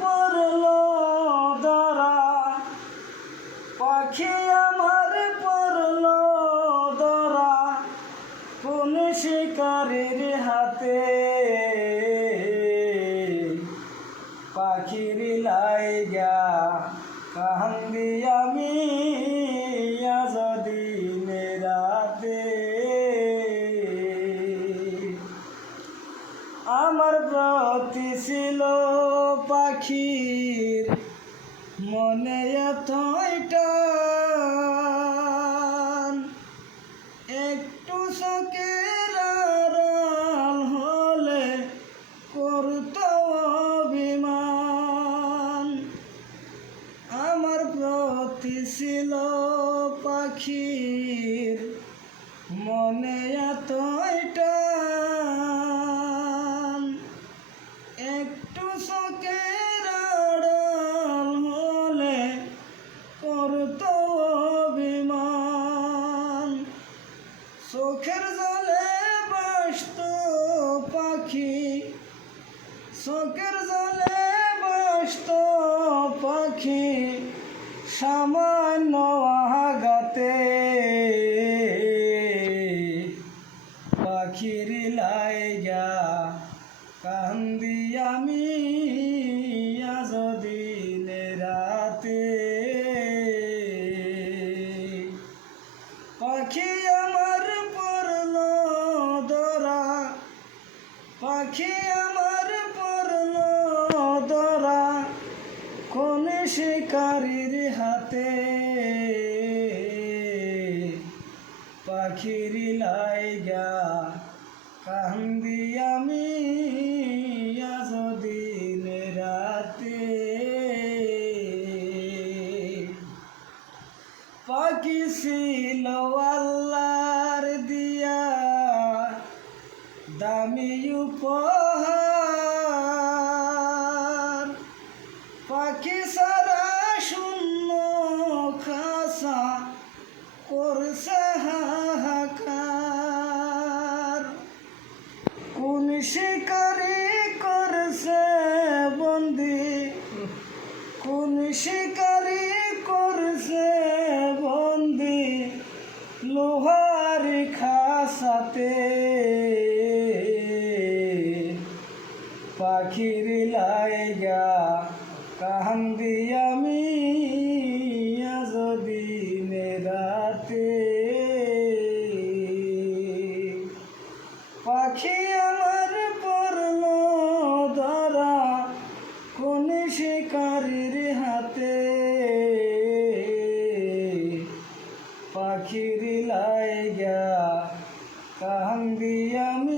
পড়ল ধরা, পাখি আমার পড়ল ধরা কোন শিকারীর হাতে। পাখির লাইগা কান্দি আমি আজ দিনে রাতে। আমার প্রতি ছিল পাখির মনে এতই টান, একটু চোখের আড়াল হলে করত অভিমান। আমার প্রতি ছিল পাখির মনে এতই টান, একটু চোখের আড়াল হলে করত অভিমান। চোখের জলে বাসত পাখি, চোখের জলে বাসত পাখি সামান্য আঘাতে। পাখির লাইগা কান্দি আমি আজ দিনে রাতে। পাখি আমার পড়ল ধরা, পাখি আমার পড়ল ধরা কোন শিকারীর হাতে। পাখির লাইগা কান্দি আমি আজ দিনে রাতে। পাখি ছিল আল্লাহর দিয়া দামি উপহার, পাখি সারা শূন্য খাসা করছে হাহাকার। কোন শিকারি করছে বন্দি, কোন শিকারি করছে বন্দি লোহার খাসাতে। পাখির লাইগা কান্দি আমি আজ দিনে রাতে। পাখি আমার পড়ল ধরা কোন শিকারীর হাতে। পাখির লাইগা কান্দি আমি